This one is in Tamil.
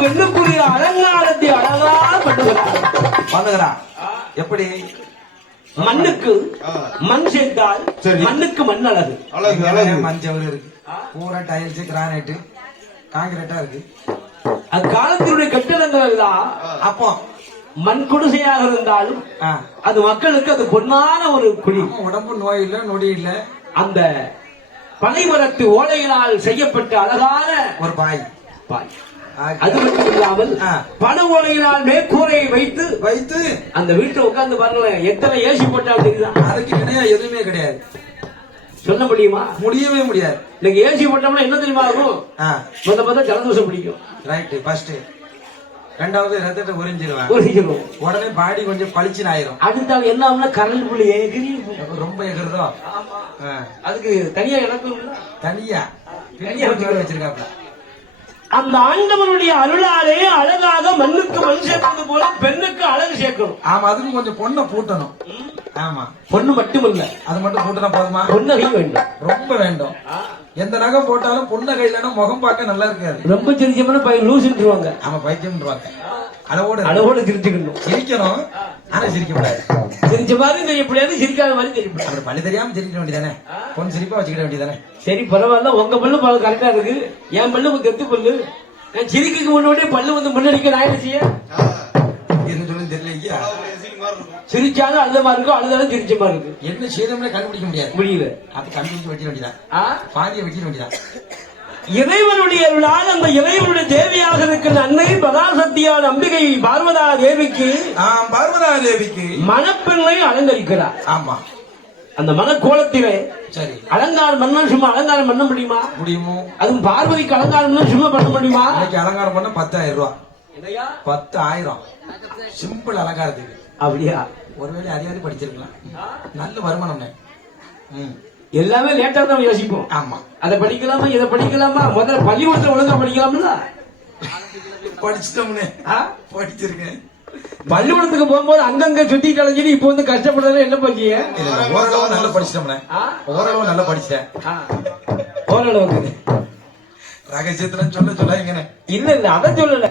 பெண்ணுக்குரிய அலங்காரத்தை அழகாக பண்ணுகிறார். எப்படி? மண்ணுக்கு மண் சேர்ந்தால் மண்ணுக்கு மண் அழகு. அழகு அழகு. மஞ்சள் இருக்கு. பூரா டைல்ஸ் கிரானைட் காங்கிரீட்டா இருக்கு. அக்காலத்தினுடைய கட்டிடங்கள் தான் அப்போ? மண் குடிசையாக இருந்தாலும் அது மக்களுக்கு அது பொன்னான ஒரு குடி. உடம்பு நோய் இல்ல நொடி இல்ல. அந்த பனைமரத்து ஓலையினால் செய்யப்பட்ட அழகான ஒரு பாய். பாய். அது மட்டும் இல்லாமல். பனை ஓலையினால் மேற்கூரையை வைத்து வைத்து அந்த வீட்டை உட்கார்ந்து பாருங்களேன் எத்தனை ஏசி போட்டாலும் தெரியுதா? அதுக்கு இணையா எதுவுமே கிடையாது. சொல்ல முடியுமா? முடியவே முடியாது. இன்னைக்கு ஏசி போட்டோம்னா என்ன தெரியுமா ஆகும்? ஆ. முத முத ஜலதோஷம் பிடிக்கும். ரைட் ஃபர்ஸ்ட் ரெண்டாவது ரத்தத்தை உறிஞ்சிருவேன். சீக்கிரம் உடனே பாடி கொஞ்சம் பளிச்சுன்னு ஆயிரும். அடுத்த என்ன ஆகும்னா கரண்ட் புள்ளி எகிரி ரொம்ப எகிறதோ அதுக்கு தனியா எனக்கு. தனியா. தனியா வச்சிருக்காப்ல அந்த ஆண்டவனுடைய அருளாலே அழகாக மண்ணுக்கு மண் சேர்ப்பது போல பெண்ணுக்கு அழகு சேர்க்கணும். ஆமா அதுக்கு கொஞ்சம் பொண்ணை பூட்டணும். ஆமா. பொண்ணு மட்டுமல்ல. அது மட்டும் பூட்டினா போதுமா? பொன்னகை வேண்டும். ரொம்ப வேண்டும். எந்த நகை போட்டாலும் பொண்ணை கையிலனா முகம் பார்க்க நல்லா இருக்காது. ரொம்ப சிரிச்சமான பையன் லூசுன்றுவாங்க ஆமா பைத்தியம்ன்றாங்க அளவோட அளவோட சிரிச்சுக்கணும். சிரிக்கணும். ஆனா சிரிக்க கூடாது சிரிச்ச மாதிரி தெரியப்படாது சிரிக்காத மாதிரி தெரியப்படாது அப்புறம் பள்ளி தெரியாம சிரிக்க வேண்டியதானே பொண்ணு சிரிப்பா வச்சுக்கிட வேண்டியதானே சரி பரவாயில்ல. உங்க பல்லு பல கரெக்டா இருக்கு. என் பல்லு தெத்து பல்லு. நான் சிரிக்கு முன்னாடி பல்லு வந்து முன்னடிக்க நான் என்ன செய்ய? சிரிச்சாலும் அழுத மாதிரி இருக்கும் அழுதாலும் சிரிச்ச மாதிரி இருக்கு என்ன செய்தோம்னே கண்டுபிடிக்க முடியாது. முடியல. அது கண்டுபிடிச்சு வெட்டிட வேண்டியதான்? பாதியை வெட்டிட வேண்டியதான் இறைவனுடைய அருளால் அந்த இறைவனுடைய தேவியாக இருக்கிற அன்னை பராசக்தியான அம்பிகை பார்வதா தேவிக்கு பார்வதா தேவிக்கு மணப்பெண்ணை அலங்கரிக்கிறார். ஆமா. அந்த மனக்கோலத்திலே சரி. அலங்காரம் பண்ண சும்மா அலங்காரம் பண்ண முடியுமா? முடியுமோ? அதுவும் பார்வதிக்கு அலங்காரம் சும்மா பண்ண முடியுமா? அலங்காரம் பண்ண பத்தாயிரம் ரூபா. என்னய்யா? பத்து ஆயிரம் சிம்பிள் அலங்காரத்துக்கு. அப்படியா? ஒருவேளை அதிகாரி படிச்சிருக்கலாம். நல்ல வருமானம் எல்லாமே லேட்டா தான் யோசிப்போம். ஆமா. அதை படிக்கலாமா இதை படிக்கலாமா? முதல்ல பள்ளிக்கூடத்துல ஒழுங்கா படிக்கலாம்ல? படிச்சிட்டோம்னே? படிச்சிருக்கேன். பள்ளிக்கூடத்துக்கு போகும்போது அங்கங்க சுத்தி கலைஞ்சிட்டு இப்போ வந்து கஷ்டப்படுறதுல என்ன இல்ல, ஓரளவு நல்லா படிச்சிட்டோம்னே ஓரளவு நல்லா படிச்சிட்டேன் ஓரளவுக்கு. ரகசியத்துல சொல்ல சொல்லாங்கண்ணே இல்ல இல்ல அதை சொல்லல.